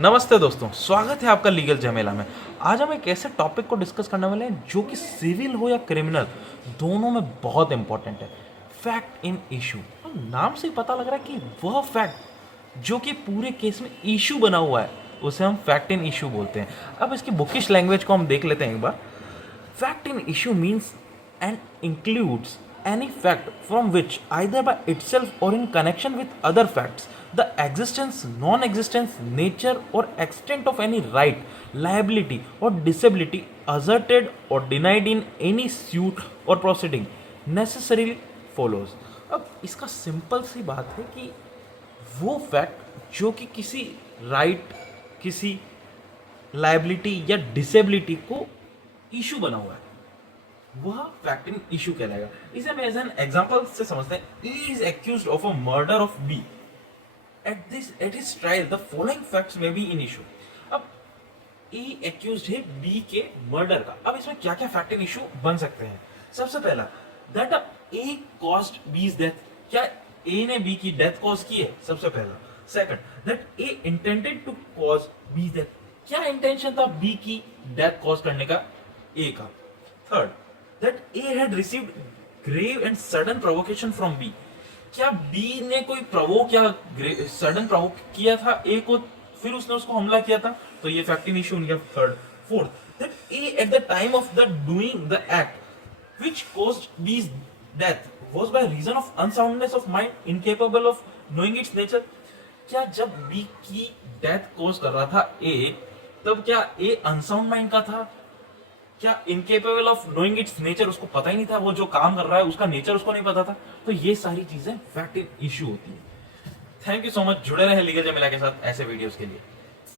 नमस्ते दोस्तों, स्वागत है आपका लीगल झमेला में। आज हम एक ऐसे टॉपिक को डिस्कस करने वाले हैं जो कि सिविल हो या क्रिमिनल, दोनों में बहुत इंपॉर्टेंट है। Fact in issue. नाम से ही पता लग रहा है कि वह फैक्ट जो कि पूरे केस में इशू बना हुआ है उसे हम फैक्ट इन इशू बोलते हैं। अब इसकी बुकिश लैंग्वेज को हम देख लेते हैं एक बार। Fact in issue means and includes any fact from which, either by itself or in connection with other facts, the existence, non-existence, nature, or extent of any right, liability, or disability asserted or denied in any suit or proceeding necessarily follows. अब इसका simple सी बात है कि वो fact जो कि किसी right, किसी लाइबिलिटी या डिसेबिलिटी को इशू बना हुआ है, वह फैक्ट इन इशू कहलाएगा। इसे हम एज एन एग्जांपल से समझते हैं। E is accused of a murder of B. At his trial the following facts may be in issue. अब ई एक्यूज्ड है बी के मर्डर का। अब इसमें क्या क्या फैक्ट इन इशू बन सकते हैं? सबसे पहला, that A caused his death. क्या ए ने बी की डेथ कॉज की है? सबसे पहला। Second, that A intended to cause B death. क्या इंटेंशन था बी की डेथ कॉज करने का? ए का। Third, that A had received grave and sudden provocation from B. क्या बी ने कोई प्रोवोक या सडन प्रोवोक किया था ए को, फिर उसने उसको हमला किया था? तो ये फैक्ट इन इशू उनका third. Fourth, that a at the time of the doing the act which caused his death was by reason of unsoundness of mind, incapable of knowing its nature. क्या जब B की death cause कर रहा था ए, तब क्या ए unsound mind का था? क्या incapable of knowing its nature, उसको पता ही नहीं था वो जो काम कर रहा है उसका नेचर उसको नहीं पता था? तो ये सारी चीजें फैक्ट इन इशू होती है। थैंक यू सो मच, जुड़े रहे लीगल झमेला के साथ ऐसे वीडियोस के लिए।